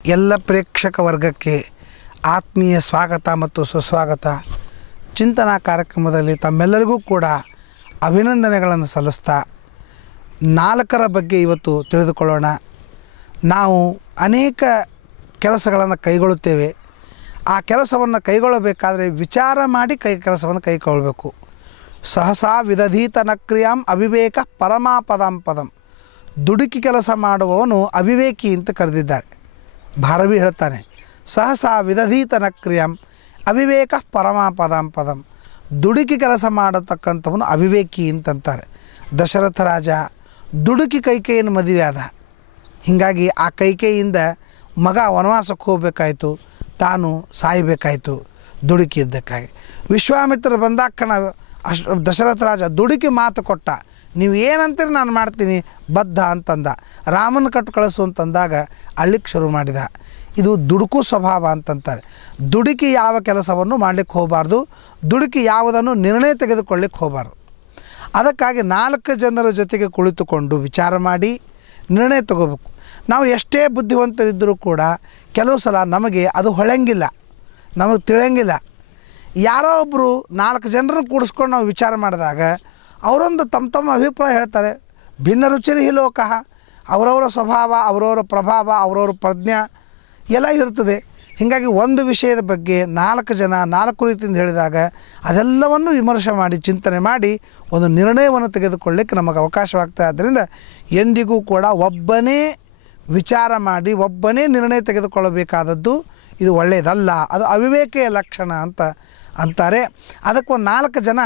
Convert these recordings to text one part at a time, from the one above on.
ಎಲ್ಲ ಪ್ರೇಕ್ಷಕ ವರ್ಗಕ್ಕೆ ಆತ್ಮೀಯ ಸ್ವಾಗತ ಮತ್ತು ಸುಸ್ವಾಗತ. ಚಿಂತನಾ ಕಾರ್ಯಕ್ರಮದಲ್ಲಿ ತಮ್ಮೆಲ್ಲರಿಗೂ ಕೂಡ ಅಭಿನಂದನೆಗಳನ್ನು ಸಲ್ಲಿಸ್ತಾ 4ರ ಬಗ್ಗೆ ಇವತ್ತು ತಿಳಿದುಕೊಳ್ಳೋಣ. ನಾವು ಅನೇಕ ಕೆಲಸಗಳನ್ನು ಕೈಗೊಳ್ಳುತ್ತೇವೆ. ಆ ಕೆಲಸವನ್ನು ಕೈಗೊಳ್ಳಬೇಕಾದರೆ ವಿಚಾರ ಮಾಡಿ ಕೆಲಸವನ್ನು ಕೈಗೊಳ್ಳಬೇಕು. ಸಹಸಾ ವಿದಧೀತ ನ ಕ್ರಿಯಾಂ ಅವಿವೇಕ ಪರಮಾಪದಾಂ ಪದಂ. ದುಡುಕಿ ಕೆಲಸ ಮಾಡುವವನು ಅವಿವೇಕಿ ಅಂತ ಕರೆದಿದ್ದಾರೆ. ಭಾರವಿ ಹೇಳ್ತಾನೆ, ಸಹಸಾ ವಿದಧೀತ ನ ಕ್ರಿಯಾಂ ಅವಿವೇಕ ಪರಮಾಪದಾಂ ಪದಂ. ದುಡುಕಿ ಕೆಲಸ ಮಾಡತಕ್ಕಂಥವನು ಅವಿವೇಕಿ ಅಂತಂತಾರೆ. ದಶರಥ ರಾಜ ದುಡುಕಿ ಕೈಕೇಯಿಯನ್ನು ಮದುವೆ ಆದ. ಹೀಗಾಗಿ ಆ ಕೈಕೇಯಿಯಿಂದ ಮಗ ವನವಾಸಕ್ಕೆ ಹೋಗಬೇಕಾಯಿತು, ತಾನು ಸಾಯಬೇಕಾಯಿತು ದುಡುಕಿ ಇದ್ದಕ್ಕಾಗಿ. ವಿಶ್ವಾಮಿತ್ರರು ಬಂದಾಕಣ ದಶರಥ ರಾಜ ದುಡುಕಿ ಮಾತು ಕೊಟ್ಟ, ನೀವು ಏನಂತೀರಿ ನಾನು ಮಾಡ್ತೀನಿ ಬದ್ಧ ಅಂತಂದ. ರಾಮನ ಕಟ್ಟು ಕಳಿಸು ಅಂತಂದಾಗ ಅಳ್ಳಿಕ್ಕೆ ಶುರು ಮಾಡಿದ. ಇದು ದುಡುಕು ಸ್ವಭಾವ ಅಂತಂತಾರೆ. ದುಡುಕಿ ಯಾವ ಕೆಲಸವನ್ನು ಮಾಡಲಿಕ್ಕೆ ಹೋಗಬಾರ್ದು, ದುಡುಕಿ ಯಾವುದನ್ನು ನಿರ್ಣಯ ತೆಗೆದುಕೊಳ್ಳಿಕ್ಕೆ ಹೋಗಬಾರ್ದು. ಅದಕ್ಕಾಗಿ 4 ಜನರ ಜೊತೆಗೆ ಕುಳಿತುಕೊಂಡು ವಿಚಾರ ಮಾಡಿ ನಿರ್ಣಯ ತಗೋಬೇಕು. ನಾವು ಎಷ್ಟೇ ಬುದ್ಧಿವಂತರಿದ್ದರೂ ಕೂಡ ಕೆಲವು ಸಲ ನಮಗೆ ಅದು ಹೊಳೆಂಗಿಲ್ಲ, ನಮಗೆ ತಿಳಿಯಂಗಿಲ್ಲ. ಯಾರೋ ಒಬ್ಬರು 4 ಜನರನ್ನು ಕೂಡಿಸ್ಕೊಂಡು ನಾವು ವಿಚಾರ ಮಾಡಿದಾಗ ಅವರೊಂದು ತಮ್ಮ ಅಭಿಪ್ರಾಯ ಹೇಳ್ತಾರೆ. ಭಿನ್ನ ರುಚಿರಿ ಹಿ ಲೋಕಃ. ಅವರವರ ಸ್ವಭಾವ, ಅವರವರ ಪ್ರಭಾವ, ಅವರವರ ಪ್ರಜ್ಞೆ ಎಲ್ಲ ಇರ್ತದೆ. ಹೀಗಾಗಿ ಒಂದು ವಿಷಯದ ಬಗ್ಗೆ 4 ಜನ 4 ರೀತಿಯಿಂದ ಹೇಳಿದಾಗ ಅದೆಲ್ಲವನ್ನು ವಿಮರ್ಶೆ ಮಾಡಿ ಚಿಂತನೆ ಮಾಡಿ ಒಂದು ನಿರ್ಣಯವನ್ನು ತೆಗೆದುಕೊಳ್ಳಿಕ್ಕೆ ನಮಗೆ ಅವಕಾಶವಾಗ್ತದೆ. ಆದ್ದರಿಂದ ಎಂದಿಗೂ ಕೂಡ ಒಬ್ಬನೇ ವಿಚಾರ ಮಾಡಿ ಒಬ್ಬನೇ ನಿರ್ಣಯ ತೆಗೆದುಕೊಳ್ಳಬೇಕಾದದ್ದು ಇದು ಒಳ್ಳೆಯದಲ್ಲ, ಅದು ಅವಿವೇಕೆಯ ಲಕ್ಷಣ ಅಂತ ಅಂತಾರೆ. ಅದಕ್ಕೆ ಒಂದು 4 ಜನ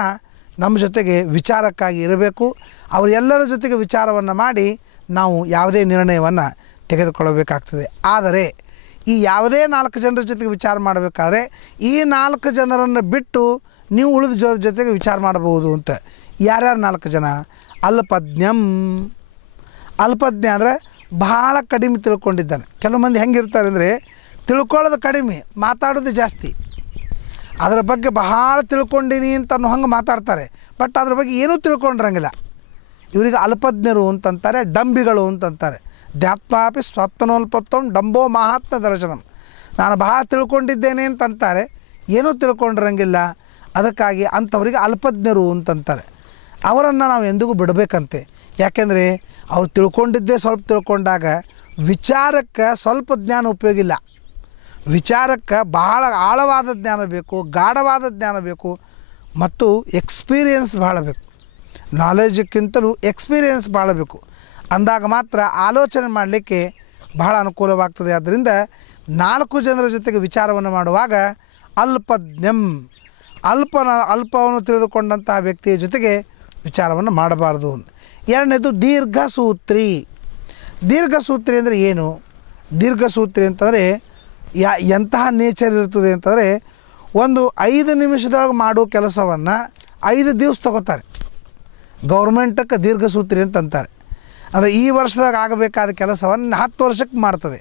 ನಮ್ಮ ಜೊತೆಗೆ ವಿಚಾರಕ್ಕಾಗಿ ಇರಬೇಕು. ಅವರೆಲ್ಲರ ಜೊತೆಗೆ ವಿಚಾರವನ್ನು ಮಾಡಿ ನಾವು ಯಾವುದೇ ನಿರ್ಣಯವನ್ನು ತೆಗೆದುಕೊಳ್ಳಬೇಕಾಗ್ತದೆ. ಆದರೆ ಈ ಯಾವುದೇ 4 ಜನರ ಜೊತೆಗೆ ವಿಚಾರ ಮಾಡಬೇಕಾದ್ರೆ ಈ 4 ಜನರನ್ನು ಬಿಟ್ಟು ನೀವು ಉಳಿದ ಜೊತೆಗೆ ವಿಚಾರ ಮಾಡಬಹುದು ಅಂತ. ಯಾರ್ಯಾರು 4 ಜನ? ಅಲ್ಪಜ್ಞಂ. ಅಲ್ಪಜ್ಞ ಅಂದರೆ ಬಹಳ ಕಡಿಮೆ ತಿಳ್ಕೊಂಡಿದ್ದಾನೆ. ಕೆಲವು ಮಂದಿ ಹೆಂಗಿರ್ತಾರೆ ಅಂದರೆ ತಿಳ್ಕೊಳ್ಳೋದು ಕಡಿಮೆ, ಮಾತಾಡೋದು ಜಾಸ್ತಿ. ಅದರ ಬಗ್ಗೆ ಬಹಳ ತಿಳ್ಕೊಂಡಿನಿ ಅಂತ ಅನ್ನೋ ಹಂಗೆ ಮಾತಾಡ್ತಾರೆ, ಬಟ್ ಅದ್ರ ಬಗ್ಗೆ ಏನೂ ತಿಳ್ಕೊಂಡಿರಂಗಿಲ್ಲ. ಇವರಿಗೆ ಅಲ್ಪಜ್ಞರು ಅಂತಂತಾರೆ, ಡಂಬಿಗಳು ಅಂತಂತಾರೆ. ಧ್ಯಾತ್ಮಾಪಿ ಸ್ವತ್ವನೋಲ್ಪತ್ತಂ ಡಂಬೋ ಮಹಾತ್ಮ ದರ್ಶನಂ. ನಾನು ಬಹಳ ತಿಳ್ಕೊಂಡಿದ್ದೇನೆ ಅಂತಂತಾರೆ, ಏನೂ ತಿಳ್ಕೊಂಡಿರಂಗಿಲ್ಲ. ಅದಕ್ಕಾಗಿ ಅಂಥವರಿಗೆ ಅಲ್ಪಜ್ಞರು ಅಂತಂತಾರೆ. ಅವರನ್ನು ನಾವು ಎಂದಿಗೂ ಬಿಡಬೇಕಂತೆ. ಯಾಕೆಂದರೆ ಅವ್ರು ತಿಳ್ಕೊಂಡಿದ್ದೇ ಸ್ವಲ್ಪ ತಿಳ್ಕೊಂಡಾಗ ವಿಚಾರಕ್ಕೆ ಸ್ವಲ್ಪ ಜ್ಞಾನ ಉಪಯೋಗ ಇಲ್ಲ. ವಿಚಾರಕ್ಕೆ ಬಹಳ ಆಳವಾದ ಜ್ಞಾನ ಬೇಕು, ಗಾಢವಾದ ಜ್ಞಾನ ಬೇಕು ಮತ್ತು ಎಕ್ಸ್ಪೀರಿಯೆನ್ಸ್ ಭಾಳ ಬೇಕು. ನಾಲೆಜಕ್ಕಿಂತಲೂ ಎಕ್ಸ್ಪೀರಿಯೆನ್ಸ್ ಭಾಳ ಬೇಕು. ಅಂದಾಗ ಮಾತ್ರ ಆಲೋಚನೆ ಮಾಡಲಿಕ್ಕೆ ಬಹಳ ಅನುಕೂಲವಾಗ್ತದೆ. ಆದ್ದರಿಂದ 4 ಜನರ ಜೊತೆಗೆ ವಿಚಾರವನ್ನು ಮಾಡುವಾಗ ಅಲ್ಪಜ್ಞಂ, ಅಲ್ಪವನ್ನು ತಿಳಿದುಕೊಂಡಂತಹ ವ್ಯಕ್ತಿಯ ಜೊತೆಗೆ ವಿಚಾರವನ್ನು ಮಾಡಬಾರ್ದು. 2ನೇದು ದೀರ್ಘಸೂತ್ರಿ. ದೀರ್ಘಸೂತ್ರಿ ಅಂದರೆ ಏನು? ದೀರ್ಘಸೂತ್ರಿ ಅಂತಂದರೆ ಎಂತಹ ನೇಚರ್ ಇರ್ತದೆ ಅಂತಂದರೆ ಒಂದು 5 ನಿಮಿಷದೊಳಗೆ ಮಾಡೋ ಕೆಲಸವನ್ನು 5 ದಿವಸ ತಗೋತಾರೆ. ಗೌರ್ಮೆಂಟಕ್ಕೆ ದೀರ್ಘಸೂತ್ರಿ ಅಂತಂತಾರೆ. ಅಂದರೆ ಈ ವರ್ಷದಾಗ ಆಗಬೇಕಾದ ಕೆಲಸವನ್ನು 10 ವರ್ಷಕ್ಕೆ ಮಾಡ್ತದೆ.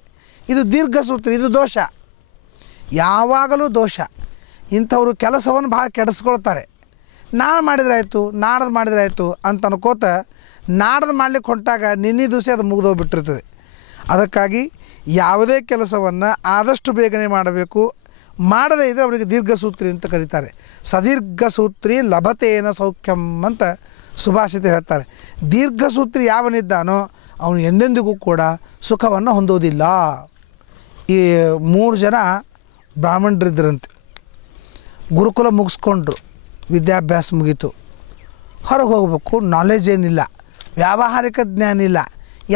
ಇದು ದೀರ್ಘಸೂತ್ರಿ. ಇದು ದೋಷ, ಯಾವಾಗಲೂ ದೋಷ. ಇಂಥವರು ಕೆಲಸವನ್ನು ಭಾಳ ಕೆಡಿಸ್ಕೊಳ್ತಾರೆ. ನಾಳೆ ಮಾಡಿದ್ರಾಯ್ತು, ನಾಡ್ದು ಮಾಡಿದ್ರಾಯ್ತು ಅಂತ ಅನ್ಕೋತ ನಾಡ್ದು ಮಾಡ್ಲಿಕ್ಕೆ ಹೊಂಟಾಗ ನಿನ್ನೆ ದಿವಸ ಅದು ಮುಗಿದೋಗ್ಬಿಟ್ಟಿರ್ತದೆ. ಅದಕ್ಕಾಗಿ ಯಾವುದೇ ಕೆಲಸವನ್ನು ಆದಷ್ಟು ಬೇಗನೆ ಮಾಡಬೇಕು. ಮಾಡದೇ ಇದ್ದರೆ ಅವರಿಗೆ ದೀರ್ಘಸೂತ್ರಿ ಅಂತ ಕರೀತಾರೆ. ಸದೀರ್ಘಸೂತ್ರಿ ಲಭತೇನ ಸೌಖ್ಯಂ ಅಂತ ಸುಭಾಷಿತ ಹೇಳ್ತಾರೆ. ದೀರ್ಘಸೂತ್ರಿ ಯಾವನಿದ್ದಾನೋ ಅವನು ಎಂದೆಂದಿಗೂ ಕೂಡ ಸುಖವನ್ನು ಹೊಂದೋದಿಲ್ಲ. ಈ 3 ಜನ ಬ್ರಾಹ್ಮಣರಿದ್ದರಂತೆ. ಗುರುಕುಲ ಮುಗಿಸ್ಕೊಂಡ್ರು, ವಿದ್ಯಾಭ್ಯಾಸ ಮುಗೀತು, ಹೊರಗೆ ಹೋಗಬೇಕು, ನಾಲೆಜ್ ಏನಿಲ್ಲ, ವ್ಯಾವಹಾರಿಕ ಜ್ಞಾನ ಇಲ್ಲ,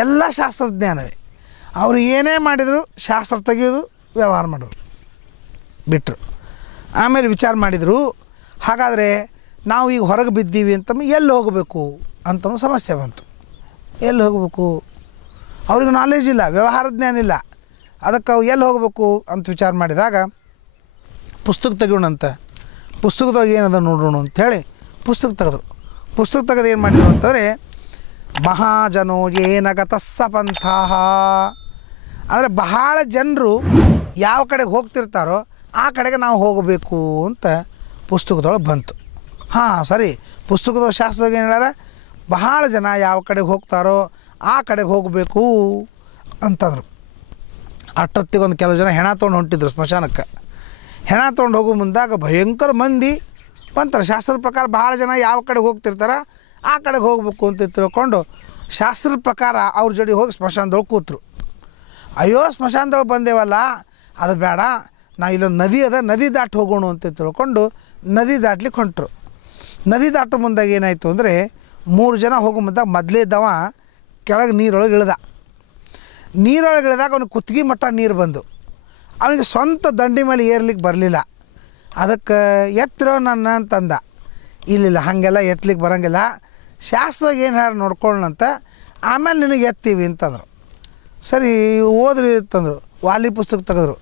ಎಲ್ಲ ಶಾಸ್ತ್ರಜ್ಞಾನವೇ. ಅವರು ಏನೇ ಮಾಡಿದರು ಶಾಸ್ತ್ರ ತೆಗೆಯೋದು, ವ್ಯವಹಾರ ಮಾಡೋದು ಬಿಟ್ಟರು. ಆಮೇಲೆ ವಿಚಾರ ಮಾಡಿದರು, ಹಾಗಾದರೆ ನಾವು ಈಗ ಹೊರಗೆ ಬಿದ್ದೀವಿ ಅಂತ ಎಲ್ಲಿ ಹೋಗಬೇಕು ಅಂತ ಸಮಸ್ಯೆ ಬಂತು. ಎಲ್ಲಿ ಹೋಗಬೇಕು? ಅವ್ರಿಗೆ ನಾಲೆಜ್ ಇಲ್ಲ, ವ್ಯವಹಾರ ಜ್ಞಾನ ಇಲ್ಲ. ಅದಕ್ಕೆ ಅವು ಎಲ್ಲಿ ಹೋಗಬೇಕು ಅಂತ ವಿಚಾರ ಮಾಡಿದಾಗ ಪುಸ್ತಕ ತೆಗೋಣಂತ, ಪುಸ್ತಕದಾಗ ಏನದ ನೋಡೋಣ ಅಂಥೇಳಿ ಪುಸ್ತಕ ತೆಗೆದ್ರು. ಪುಸ್ತಕ ತೆಗೆದು ಏನು ಮಾಡಿದ್ರು ಅಂತಂದರೆ ಮಹಾಜನೋ ಏನ ಗತಸ್ಸ ಪಂಥಾಃ ಅಂದರೆ ಬಹಳ ಜನರು ಯಾವ ಕಡೆಗೆ ಹೋಗ್ತಿರ್ತಾರೋ ಆ ಕಡೆಗೆ ನಾವು ಹೋಗಬೇಕು ಅಂತ ಪುಸ್ತಕದೊಳಗೆ ಬಂತು. ಹಾಂ ಸರಿ, ಪುಸ್ತಕದ ಶಾಸ್ತ್ರದಾಗ ಏನು ಹೇಳ್ಯಾರ, ಬಹಳ ಜನ ಯಾವ ಕಡೆಗೆ ಹೋಗ್ತಾರೋ ಆ ಕಡೆಗೆ ಹೋಗಬೇಕು ಅಂತಂದರು. ಅಷ್ಟೊತ್ತಿಗೆ ಒಂದು ಕೆಲವು ಜನ ಹೆಣ ತೊಗೊಂಡು ಹೊಂಟಿದ್ರು ಸ್ಮಶಾನಕ್ಕೆ. ಹೆಣ ತೊಗೊಂಡು ಹೋಗೋ ಮುಂದಾಗ ಭಯಂಕರ ಮಂದಿ ಬಂತಾರೆ. ಶಾಸ್ತ್ರದ ಪ್ರಕಾರ ಭಾಳ ಜನ ಯಾವ ಕಡೆಗೆ ಹೋಗ್ತಿರ್ತಾರೆ ಆ ಕಡೆಗೆ ಹೋಗ್ಬೇಕು ಅಂತ ತಿಳ್ಕೊಂಡು ಶಾಸ್ತ್ರದ ಪ್ರಕಾರ ಅವ್ರ ಜೋಡಿ ಹೋಗಿ ಸ್ಮಶಾನದೊಳಗೆ ಕೂತರು. ಅಯ್ಯೋ ಸ್ಮಶಾನದೊಳಗೆ ಬಂದೇವಲ್ಲ, ಅದು ಬೇಡ, ನಾ ಇಲ್ಲೊಂದು ನದಿ ಅದ, ನದಿ ದಾಟಿ ಹೋಗೋಣ ಅಂತ ತಿಳ್ಕೊಂಡು ನದಿ ದಾಟ್ಲಿಕ್ಕೆ ಹೊಂಟರು. ನದಿ ದಾಟೋ ಮುಂದಾಗ ಏನಾಯಿತು ಅಂದರೆ 3 ಜನ ಹೋಗೋ ಮುಂದಾಗ ಮೊದಲೇ ಇದ್ದವ ಕೆಳಗೆ ನೀರೊಳಗೆ ಇಳ್ದ. ನೀರೊಳಗೆ ಇಳಿದಾಗ ಅವ್ನಿಗೆ ಕುತ್ತಿಗೆ ಮಟ್ಟ ನೀರು ಬಂದು ಅವನಿಗೆ ಸ್ವಂತ ದಂಡಿ ಮೇಲೆ ಏರ್ಲಿಕ್ಕೆ ಬರಲಿಲ್ಲ. ಅದಕ್ಕೆ ಎತ್ತಿರೋ ನನ್ನ ಅಂತಂದ. ಇಲ್ಲ ಹಾಗೆಲ್ಲ ಎತ್ತಲಿಕ್ಕೆ ಬರೋಂಗಿಲ್ಲ, ಶಾಸ್ತ್ರದಾಗ ಏನು ಹೇಳಿ ನೋಡ್ಕೊಳ್ಳೋಣಂತ, ಆಮೇಲೆ ನಿನಗೆ ಎತ್ತೀವಿ ಅಂತಂದರು. ಸರಿ ಓದ್ರಿ ಅಂತಂದರು. ವಾಲಿ ಪುಸ್ತಕ ತೆಗೆದ್ರು.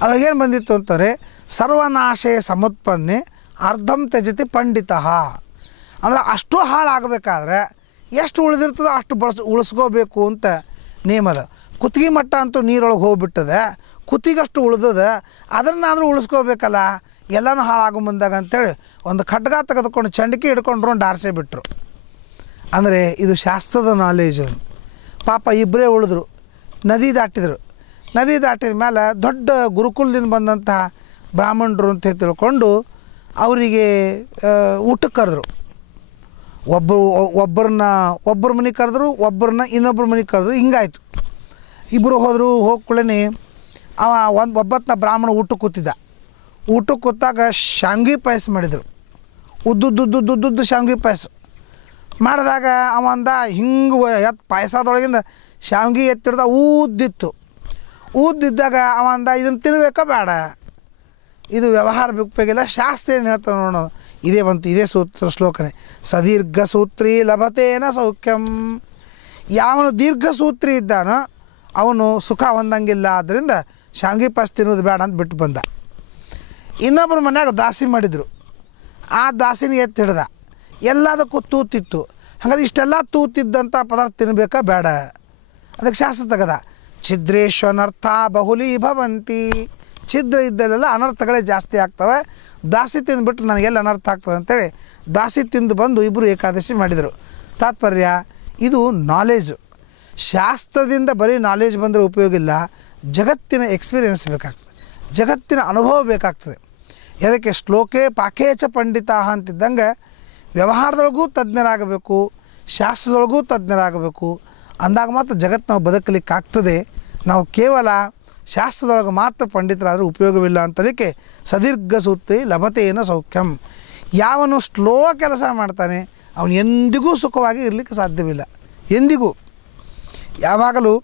ಅದ್ರಾಗೇನು ಬಂದಿತ್ತು ಅಂತಂದರೆ ಸರ್ವನಾಶಯ ಸಮುತ್ಪನ್ನೆ ಅರ್ಧಂ ತ್ಯಜತಿ ಪಂಡಿತ. ಅಂದ್ರೆ ಅಷ್ಟು ಹಾಳಾಗಬೇಕಾದ್ರೆ ಎಷ್ಟು ಉಳಿದಿರ್ತದೋ ಅಷ್ಟು ಉಳಿಸ್ಕೋಬೇಕು ಅಂತ ನೇಮದ. ಕುತ್ತಿಗೆ ಮಟ್ಟ ಅಂತೂ ನೀರೊಳಗೆ ಹೋಗ್ಬಿಟ್ಟದೆ, ಕುತ್ತಿಗಷ್ಟು ಉಳಿದದ, ಅದನ್ನಾದರೂ ಉಳಿಸ್ಕೋಬೇಕಲ್ಲ, ಎಲ್ಲನೂ ಹಾಳಾಗೋ ಮುಂದಾಗ ಅಂತೇಳಿ ಒಂದು ಖಡ್ಗ ತೆಗೆದುಕೊಂಡು ಚಂಡಿಕೆ ಹಿಡ್ಕೊಂಡ್ರು ಡಾರ್ಸೇ ಬಿಟ್ಟರು. ಅಂದರೆ ಇದು ಶಾಸ್ತ್ರದ ನಾಲೇಜು. ಪಾಪ ಇಬ್ಬರೇ ಉಳಿದ್ರು. ನದಿ ದಾಟಿದರು. ನದಿ ದಾಟಿದ ಮೇಲೆ ದೊಡ್ಡ ಗುರುಕುಲದಿಂದ ಬಂದಂತಹ ಬ್ರಾಹ್ಮಣರು ಅಂತ ತಿಳ್ಕೊಂಡು ಅವರಿಗೆ ಊಟಕ್ಕೆ ಕರೆದ್ರು. ಒಬ್ಬರ ಮನೆಗೆ ಕರೆದ್ರು, ಒಬ್ಬರನ್ನ ಇನ್ನೊಬ್ಬರ ಮನೆಗೆ ಕರೆದ್ರು. ಹಿಂಗಾಯ್ತು. ಇಬ್ಬರು ಹೋದರು. ಹೋಗ್ಕೊಳ್ಳೇ ಅವ ಒಬ್ಬತ್ತನ ಬ್ರಾಹ್ಮಣ ಊಟಕ್ಕೆ ಕೂತಿದ್ದ. ಊಟಕ್ಕೆ ಕೂತಾಗ ಶಾವ್ಗೆ ಪಾಯಸ ಮಾಡಿದರು. ಉದ್ದುದ್ದು ಶಾವ್ಗೆ ಪಾಯಸ ಮಾಡಿದಾಗ ಅವಂದ ಹಿಂಗೆ ಪಾಯಸದೊಳಗಿಂದ ಶಾವ್ಗೆ ಎತ್ತಿಡ್ದ ಊದ್ದಿತ್ತು. ಊದ್ದಿದ್ದಾಗ ಅವಂದ ಇದನ್ನು ತಿನ್ನಬೇಕಾ ಬೇಡ, ಇದು ವ್ಯವಹಾರ ಬಿಪ್ಪಾಗಿಲ್ಲ, ಶಾಸ್ತ್ರ ಏನು ಹೇಳ್ತಾನೆ ನೋಡೋಣ. ಇದೇ ಬಂತು, ಇದೇ ಸೂತ್ರ ಶ್ಲೋಕನೇ. ಸದೀರ್ಘ ಸೂತ್ರಿ ಲಭತೇನ ಸೌಖ್ಯಂ. ಯಾವನು ದೀರ್ಘ ಸೂತ್ರಿ ಇದ್ದಾನೋ ಅವನು ಸುಖ ಹೊಂದಂಗಿಲ್ಲ. ಆದ್ದರಿಂದ ಶಾವ್ಗೆ ಪಾಯಸ ತಿನ್ನೋದು ಬೇಡ ಅಂತ ಬಿಟ್ಟು ಬಂದ. ಇನ್ನೊಬ್ಬರು ಮನ್ಯಾಗ ದಾಸಿ ಮಾಡಿದರು. ಆ ದಾಸಿನ ಎತ್ತಿ ಹಿಡ್ದ. ಎಲ್ಲದಕ್ಕೂ ತೂತಿತ್ತು. ಹಾಗಾದ್ರೆ ಇಷ್ಟೆಲ್ಲ ತೂತಿದ್ದಂಥ ಪದಾರ್ಥ ತಿನ್ನಬೇಕಾ ಬೇಡ, ಅದಕ್ಕೆ ಶಾಸ್ತ್ರ ತೆಗೆದ. ಛಿದ್ರೇಶ್ವನರ್ಥ ಬಹುಲಿ ಭವಂತಿ. ಛಿದ್ರ ಇದ್ದಲ್ಲೆಲ್ಲ ಅನರ್ಥಗಳೇ ಜಾಸ್ತಿ ಆಗ್ತವೆ. ದಾಸಿ ತಿಂದುಬಿಟ್ಟು ನನಗೆಲ್ಲ ಅನರ್ಥ ಆಗ್ತದೆ ಅಂತೇಳಿ ದಾಸಿ ತಿಂದು ಬಂದು ಇಬ್ಬರು ಏಕಾದಶಿ ಮಾಡಿದರು. ತಾತ್ಪರ್ಯ ಇದು ನಾಲೇಜು. ಶಾಸ್ತ್ರದಿಂದ ಬರೀ ನಾಲೇಜ್ ಬಂದರೆ ಉಪಯೋಗ ಇಲ್ಲ, ಜಗತ್ತಿನ ಎಕ್ಸ್ಪೀರಿಯೆನ್ಸ್ ಬೇಕಾಗ್ತದೆ, ಜಗತ್ತಿನ ಅನುಭವ ಬೇಕಾಗ್ತದೆ. ಅದಕ್ಕೆ ಶ್ಲೋಕೆ ಪಾಕೇಚ ಪಂಡಿತ ಅಂತಿದ್ದಂಗೆ ವ್ಯವಹಾರದೊಳಗೂ ತಜ್ಞರಾಗಬೇಕು, ಶಾಸ್ತ್ರದೊಳಗೂ ತಜ್ಞರಾಗಬೇಕು. ಅಂದಾಗ ಮಾತ್ರ ಜಗತ್ತು ನಾವು ಬದುಕಲಿಕ್ಕಾಗ್ತದೆ. ನಾವು ಕೇವಲ ಶಾಸ್ತ್ರದೊಳಗೆ ಮಾತ್ರ ಪಂಡಿತರಾದರೂ ಉಪಯೋಗವಿಲ್ಲ ಅಂತಲಿಕ್ಕೆ ಸದೀರ್ಘ ಸೂತ್ರಿ ಲಭತೇನ ಸೌಖ್ಯಂ. ಯಾವನು ಸ್ಲೋ ಕೆಲಸ ಮಾಡ್ತಾನೆ ಅವನು ಎಂದಿಗೂ ಸುಖವಾಗಿ ಇರಲಿಕ್ಕೆ ಸಾಧ್ಯವಿಲ್ಲ. ಎಂದಿಗೂ ಯಾವಾಗಲೂ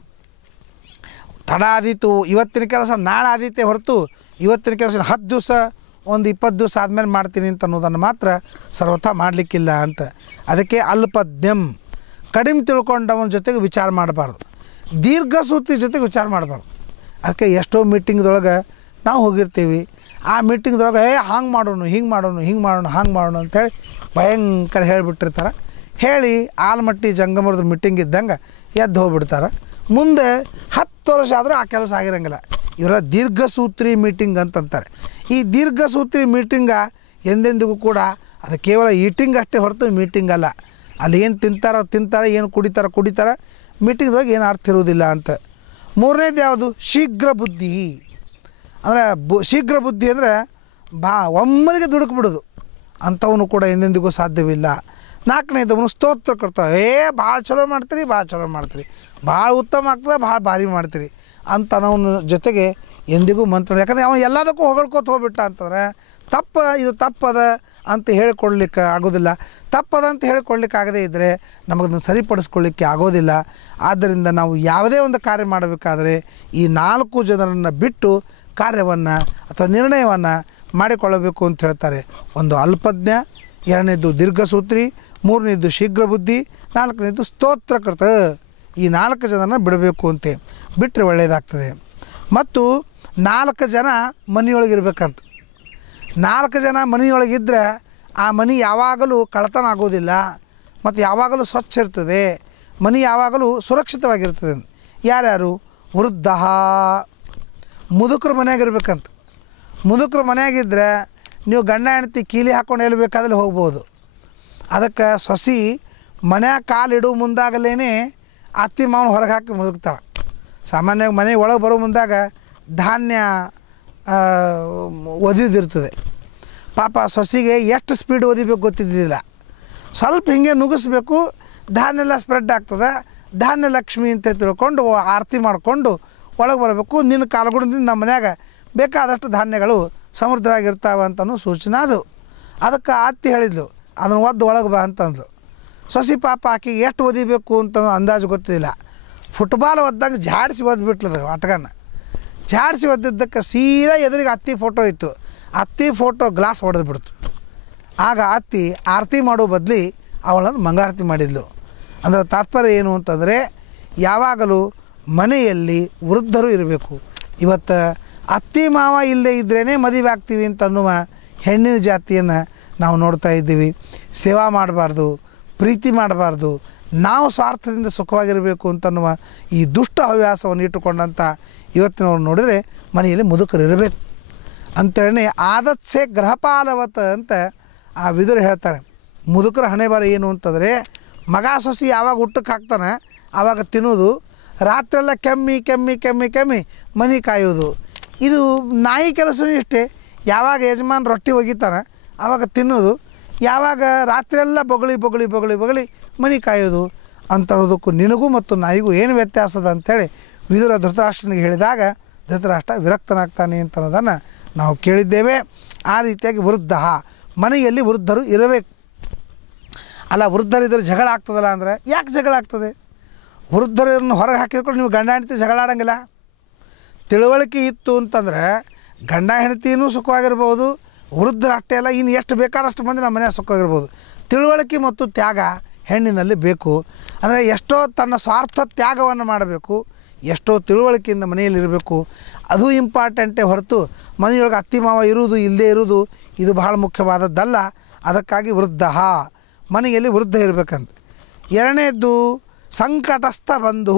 ತಡ ಆದೀತು, ಇವತ್ತಿನ ಕೆಲಸ ನಾಳೆ ಆದೀತೆ ಹೊರತು ಇವತ್ತಿನ ಕೆಲಸ 10 ದಿವಸ ಒಂದು 20 ದಿವಸ ಆದಮೇಲೆ ಮಾಡ್ತೀನಿ ಅಂತ ಅನ್ನೋದನ್ನು ಮಾತ್ರ ಸರ್ವಥಾ ಮಾಡಲಿಕ್ಕಿಲ್ಲ ಅಂತ. ಅದಕ್ಕೆ ಅಲ್ಪಜ್ಞಂ, ಕಡಿಮೆ ತಿಳ್ಕೊಂಡವನ ಜೊತೆಗೆ ವಿಚಾರ ಮಾಡಬಾರ್ದು, ದೀರ್ಘಸೂತ್ರಿ ಜೊತೆಗೆ ವಿಚಾರ ಮಾಡಬಾರ್ದು. ಅದಕ್ಕೆ ಎಷ್ಟೋ ಮೀಟಿಂಗ್ದೊಳಗೆ ನಾವು ಹೋಗಿರ್ತೀವಿ. ಆ ಮೀಟಿಂಗ್ದೊಳಗೆ ಹಂಗೆ ಮಾಡೋಣ, ಹಿಂಗೆ ಮಾಡೋಣ, ಹಿಂಗೆ ಮಾಡೋಣ, ಹಂಗೆ ಮಾಡೋಣ ಅಂಥೇಳಿ ಭಯಂಕರ ಹೇಳಿಬಿಟ್ಟಿರ್ತಾರೆ. ಹೇಳಿ ಆಲ್ಮಟ್ಟಿ ಜಂಗಮರದ ಮೀಟಿಂಗ್ ಇದ್ದಂಗೆ ಎದ್ದು ಹೋಗ್ಬಿಡ್ತಾರೆ. ಮುಂದೆ 10 ವರ್ಷ ಆದರೂ ಆ ಕೆಲಸ ಆಗಿರೋಂಗಿಲ್ಲ. ಇವರ ದೀರ್ಘಸೂತ್ರಿ ಮೀಟಿಂಗ್ ಅಂತಂತಾರೆ. ಈ ದೀರ್ಘಸೂತ್ರಿ ಮೀಟಿಂಗ ಎಂದೆಂದಿಗೂ ಕೂಡ ಅದು ಕೇವಲ ಈಟಿಂಗ್ ಅಷ್ಟೇ ಹೊರತು ಮೀಟಿಂಗ್ ಅಲ್ಲ. ಅಲ್ಲಿ ಏನು ತಿಂತಾರೆ, ಏನು ಕುಡಿತಾರೆ, ಮೀಟಿಂಗ್ದೊಳಗೆ ಏನು ಅರ್ಥ ಇರುವುದಿಲ್ಲ ಅಂತ. ಮೂರನೇದು ಯಾವುದು? ಶೀಘ್ರ ಬುದ್ಧಿ. ಅಂದರೆ ಶೀಘ್ರ ಬುದ್ಧಿ ಅಂದರೆ ಒಮ್ಮಲಿಗೆ ದುಡುಕ್ಬಿಡೋದು, ಅಂಥವನು ಕೂಡ ಎಂದೆಂದಿಗೂ ಸಾಧ್ಯವಿಲ್ಲ. ನಾಲ್ಕನೇದವನು ಸ್ತೋತ್ರ ಕೊಡ್ತಾವೆ. ಭಾಳ ಚಲೋ ಮಾಡ್ತೀರಿ, ಭಾಳ ಉತ್ತಮ ಆಗ್ತದೆ, ಭಾಳ ಭಾರಿ ಮಾಡ್ತೀರಿ ಅಂತನವನ ಜೊತೆಗೆ ಎಂದಿಗೂ ಮಂತ್ರ. ಯಾಕಂದರೆ ಅವನು ಎಲ್ಲದಕ್ಕೂ ಹೊಗಳ್ಕೋತ ಹೋಗ್ಬಿಟ್ಟ ಅಂತಂದರೆ ಇದು ತಪ್ಪದ ಅಂತ ಹೇಳಿಕೊಡ್ಲಿಕ್ಕೆ ಆಗೋದಿಲ್ಲ. ತಪ್ಪದ ಅಂತ ಹೇಳಿಕೊಡ್ಲಿಕ್ಕೆ ಆಗದೇ ಇದ್ದರೆ ನಮಗದನ್ನು ಸರಿಪಡಿಸ್ಕೊಳ್ಳಿಕ್ಕೆ ಆಗೋದಿಲ್ಲ. ಆದ್ದರಿಂದ ನಾವು ಯಾವುದೇ ಒಂದು ಕಾರ್ಯ ಮಾಡಬೇಕಾದ್ರೆ ಈ 4 ಜನರನ್ನು ಬಿಟ್ಟು ಕಾರ್ಯವನ್ನು ಅಥವಾ ನಿರ್ಣಯವನ್ನು ಮಾಡಿಕೊಳ್ಳಬೇಕು ಅಂತ ಹೇಳ್ತಾರೆ. ಒಂದು ಅಲ್ಪಜ್ಞ, ಎರಡನೇದು ದೀರ್ಘಸೂತ್ರಿ, ಮೂರನೇದು ಶೀಘ್ರ ಬುದ್ಧಿ, ನಾಲ್ಕನೇದು ಸ್ತೋತ್ರಕೃತ. ಈ 4 ಜನರನ್ನು ಬಿಡಬೇಕು ಅಂತೆ, ಬಿಟ್ಟರೆ ಒಳ್ಳೆಯದಾಗ್ತದೆ. ಮತ್ತು 4 ಜನ ಮನೆಯೊಳಗಿರ್ಬೇಕಂತ. 4 ಜನ ಮನೆಯೊಳಗಿದ್ದರೆ ಆ ಮನೆ ಯಾವಾಗಲೂ ಕಳ್ಳತನ ಆಗೋದಿಲ್ಲ ಮತ್ತು ಯಾವಾಗಲೂ ಸ್ವಚ್ಛ ಇರ್ತದೆ, ಮನೆ ಯಾವಾಗಲೂ ಸುರಕ್ಷಿತವಾಗಿರ್ತದೆ. ಯಾರ್ಯಾರು? ವೃದ್ಧ, ಮುದುಕರು ಮನೆಯಾಗಿರ್ಬೇಕಂತ. ಮುದುಕರು ಮನೆಯಾಗಿದ್ದರೆ ನೀವು ಗಂಡ ಹೆಂಡತಿ ಕೀಲಿ ಹಾಕ್ಕೊಂಡು ಎಲ್ಲಿ ಬೇಕಾದಲ್ಲಿ ಹೋಗ್ಬೋದು. ಅದಕ್ಕೆ ಸೊಸಿ ಮನ್ಯಾಗ ಕಾಲಿಡೋ ಮುಂದಾಗಲೇ ಅತ್ತಿ ಮಾವನ ಹೊರಗೆ ಹಾಕಿ ಮುದುಕ್ತಾಳೆ. ಸಾಮಾನ್ಯವಾಗಿ ಮನೆ ಒಳಗೆ ಬರೋ ಮುಂದಾಗ ಧಾನ್ಯ ಒದಿದಿರ್ತದೆ. ಪಾಪ ಸೊಸೆಗೆ ಎಷ್ಟು ಸ್ಪೀಡ್ ಒದಿಬೇಕು ಗೊತ್ತಿದ್ದಿಲ್ಲ. ಸ್ವಲ್ಪ ಹಿಂಗೆ ನುಗ್ಗಿಸ್ಬೇಕು, ಧಾನ್ಯ ಎಲ್ಲ ಸ್ಪ್ರೆಡ್ ಆಗ್ತದೆ. ಧಾನ್ಯ ಲಕ್ಷ್ಮಿ ಅಂತ ತಿಳ್ಕೊಂಡು ಆರತಿ ಮಾಡಿಕೊಂಡು ಒಳಗೆ ಬರಬೇಕು. ನಿನ್ನ ಕಾಲಗುಣದಿಂದ ನಮ್ಮ ಮನ್ಯಾಗ ಬೇಕಾದಷ್ಟು ಧಾನ್ಯಗಳು ಸಮೃದ್ಧವಾಗಿರ್ತಾವೆ ಅಂತನೂ ಸೂಚನೆ ಅದು. ಅದಕ್ಕೆ ಅತ್ತಿ ಹೇಳಿದ್ಲು, ಅದನ್ನು ಒದ್ದು ಒಳಗೆ ಬಾ ಅಂತಂದ್ಲು. ಸೊಸೆ ಪಾಪ ಆಕೆಗೆ ಎಷ್ಟು ಒದಿಬೇಕು ಅಂತ ಅಂದಾಜು ಗೊತ್ತಿಲ್ಲ. ಫುಟ್ಬಾಲ್ ಒದ್ದಂಗೆ ಜಾಡಿಸಿ ಒದ್ಬಿಟ್ಲದು ಆಟಗಾನ. ಜಾಡಿಸಿ ಒದ್ದಿದ್ದಕ್ಕೆ ಸೀದಾ ಎದುರಿಗೆ ಅತ್ತಿ ಫೋಟೋ ಇತ್ತು. ಅತ್ತಿ ಫೋಟೋ ಗ್ಲಾಸ್ ಹೊಡೆದು ಬಿಡ್ತು. ಆಗ ಅತ್ತಿ ಆರತಿ ಮಾಡೋ ಬದಲಿ ಅವಳನ್ನು ಮಂಗಳಾರತಿ ಮಾಡಿದ್ಲು. ಅಂದರೆ ತಾತ್ಪರ್ಯ ಏನು ಅಂತಂದರೆ, ಯಾವಾಗಲೂ ಮನೆಯಲ್ಲಿ ವೃದ್ಧರು ಇರಬೇಕು. ಇವತ್ತು ಅತ್ತಿ ಮಾವ ಇಲ್ಲದೇ ಇದ್ರೇ ಮದುವೆ ಆಗ್ತೀವಿ ಅಂತ ಅನ್ನುವ ಹೆಣ್ಣಿನ ಜಾತಿಯನ್ನು ನಾವು ನೋಡ್ತಾ ಇದ್ದೀವಿ. ಸೇವಾ ಮಾಡಬಾರ್ದು, ಪ್ರೀತಿ ಮಾಡಬಾರ್ದು, ನಾವು ಸ್ವಾರ್ಥದಿಂದ ಸುಖವಾಗಿರಬೇಕು ಅಂತನ್ನುವ ಈ ದುಷ್ಟ ಹವ್ಯಾಸವನ್ನು ಇಟ್ಟುಕೊಂಡಂಥ ಇವತ್ತಿನವ್ರು ನೋಡಿದರೆ ಮನೆಯಲ್ಲಿ ಮುದುಕರು ಇರಬೇಕು ಅಂತೇಳಿ ಆದತ್ಸೆ ಗ್ರಹಪಾಲವತ ಅಂತ ಆ ವಿದುರು ಹೇಳ್ತಾರೆ. ಮುದುಕರ ಹಣೆ ಬರ ಏನು ಅಂತಂದರೆ, ಮಗ ಸೊಸಿ ಯಾವಾಗ ಊಟಕ್ಕೆ ಹಾಕ್ತಾನೆ ಆವಾಗ ತಿನ್ನೋದು, ರಾತ್ರೆಲ್ಲ ಕೆಮ್ಮಿ ಕೆಮ್ಮಿ ಕೆಮ್ಮಿ ಕೆಮ್ಮಿ ಮನೆ ಕಾಯೋದು. ಇದು ನಾಯಿ ಕೆಲಸವೂ ಇಷ್ಟೇ. ಯಾವಾಗ ಯಜಮಾನ್ ರೊಟ್ಟಿ ಒಗಿತಾನೆ ಆವಾಗ ತಿನ್ನೋದು, ಯಾವಾಗ ರಾತ್ರಿಯೆಲ್ಲ ಬೊಗಳಿ ಬೊಗಳಿ ಬೊಗಳಿ ಬೊಗಳಿ ಮನೆ ಕಾಯೋದು ಅಂತನ್ನೋದಕ್ಕೂ ನಿನಗೂ ಮತ್ತು ನಾಯಿಗೂ ಏನು ವ್ಯತ್ಯಾಸದ ಅಂಥೇಳಿ ವಿದುರ ಧೃತರಾಷ್ಟ್ರನಿಗೆ ಹೇಳಿದಾಗ ಧೃತರಾಷ್ಟ್ರ ವಿರಕ್ತನಾಗ್ತಾನೆ ಅಂತ ಅನ್ನೋದನ್ನು ನಾವು ಕೇಳಿದ್ದೇವೆ. ಆ ರೀತಿಯಾಗಿ ವೃದ್ಧ ಮನೆಯಲ್ಲಿ ವೃದ್ಧರು ಇರಬೇಕು. ಅಲ್ಲ, ವೃದ್ಧರಿದ್ದರೆ ಜಗಳ ಆಗ್ತದಲ್ಲ ಅಂದರೆ ಯಾಕೆ ಜಗಳ ಆಗ್ತದೆ? ವೃದ್ಧರನ್ನು ಹೊರಗೆ ಹಾಕಿದ್ಕೊಂಡು ನೀವು ಗಂಡ ಹೆಂಡತಿ ಜಗಳ ಆಡೋಂಗಿಲ್ಲ. ತಿಳುವಳಿಕೆ ಇತ್ತು ಅಂತಂದರೆ ಗಂಡ ಹೆಂಡತಿನೂ ಸುಖವಾಗಿರ್ಬೋದು, ವೃದ್ಧರು ಅಷ್ಟೇ ಅಲ್ಲ, ಇನ್ನು ಎಷ್ಟು ಬೇಕಾದಷ್ಟು ಮಂದಿ ನಮ್ಮ ಮನೆಯ ಸುಖವಾಗಿರ್ಬೋದು. ತಿಳುವಳಿಕೆ ಮತ್ತು ತ್ಯಾಗ ಹೆಣ್ಣಿನಲ್ಲಿ ಬೇಕು. ಅಂದರೆ ಎಷ್ಟೋ ತನ್ನ ಸ್ವಾರ್ಥ ತ್ಯಾಗವನ್ನು ಮಾಡಬೇಕು, ಎಷ್ಟೋ ತಿಳುವಳಿಕೆಯಿಂದ ಮನೆಯಲ್ಲಿರಬೇಕು. ಅದು ಇಂಪಾರ್ಟೆಂಟೇ ಹೊರತು ಮನೆಯೊಳಗೆ ಅತ್ತಿ ಮಾವ ಇರುವುದು ಇಲ್ಲದೇ ಇರುವುದು ಇದು ಬಹಳ ಮುಖ್ಯವಾದದ್ದಲ್ಲ. ಅದಕ್ಕಾಗಿ ವೃದ್ಧ ಮನೆಯಲ್ಲಿ ವೃದ್ಧ ಇರಬೇಕಂತ. ಎರಡನೇದ್ದು ಸಂಕಟಸ್ಥ ಬಂಧು.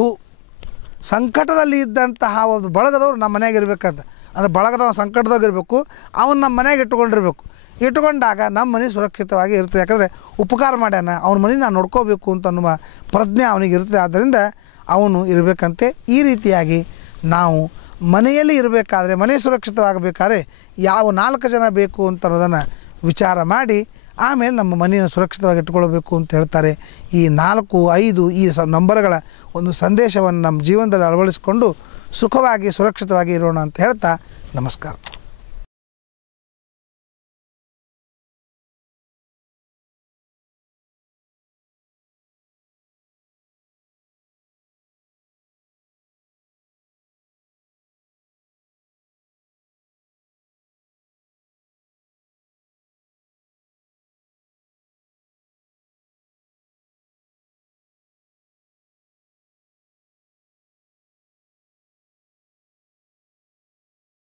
ಸಂಕಟದಲ್ಲಿ ಇದ್ದಂತಹ ಒಂದು ಬಳಗದವ್ರು ನಮ್ಮ ಮನೆಯಾಗ ಇರಬೇಕಂತ. ಅಂದರೆ ಬಳಗದವ ಸಂಕಟದಾಗ ಇರಬೇಕು, ಅವನು ನಮ್ಮ ಮನೆಯಾಗ ಇಟ್ಟುಕೊಂಡಿರ್ಬೇಕು. ಇಟ್ಟುಕೊಂಡಾಗ ನಮ್ಮ ಮನೆ ಸುರಕ್ಷಿತವಾಗಿ ಇರ್ತದೆ. ಯಾಕಂದರೆ ಉಪಕಾರ ಮಾಡ್ಯಾನ, ಅವನ ಮನೆ ನಾನು ನೋಡ್ಕೋಬೇಕು ಅಂತ ಅನ್ನುವ ಪ್ರಜ್ಞೆ ಅವನಿಗೆ ಇರ್ತದೆ. ಆದ್ದರಿಂದ ಅವನು ಇರಬೇಕಂತೆ. ಈ ರೀತಿಯಾಗಿ ನಾವು ಮನೆಯಲ್ಲಿ ಇರಬೇಕಾದ್ರೆ, ಮನೆ ಸುರಕ್ಷಿತವಾಗಬೇಕಾದ್ರೆ ಯಾವ 4 ಜನ ಬೇಕು ಅಂತ ಅನ್ನೋದನ್ನು ವಿಚಾರ ಮಾಡಿ ಆಮೇಲೆ ನಮ್ಮ ಮನೆಯನ್ನು ಸುರಕ್ಷಿತವಾಗಿ ಇಟ್ಕೊಳ್ಬೇಕು ಅಂತ ಹೇಳ್ತಾರೆ. ಈ 4, 5 ಈ ನಂಬರ್ಗಳ ಒಂದು ಸಂದೇಶವನ್ನು ನಮ್ಮ ಜೀವನದಲ್ಲಿ ಅಳವಡಿಸಿಕೊಂಡು ಸುಖವಾಗಿ ಸುರಕ್ಷಿತವಾಗಿ ಇರೋಣ ಅಂತ ಹೇಳ್ತಾ ನಮಸ್ಕಾರ.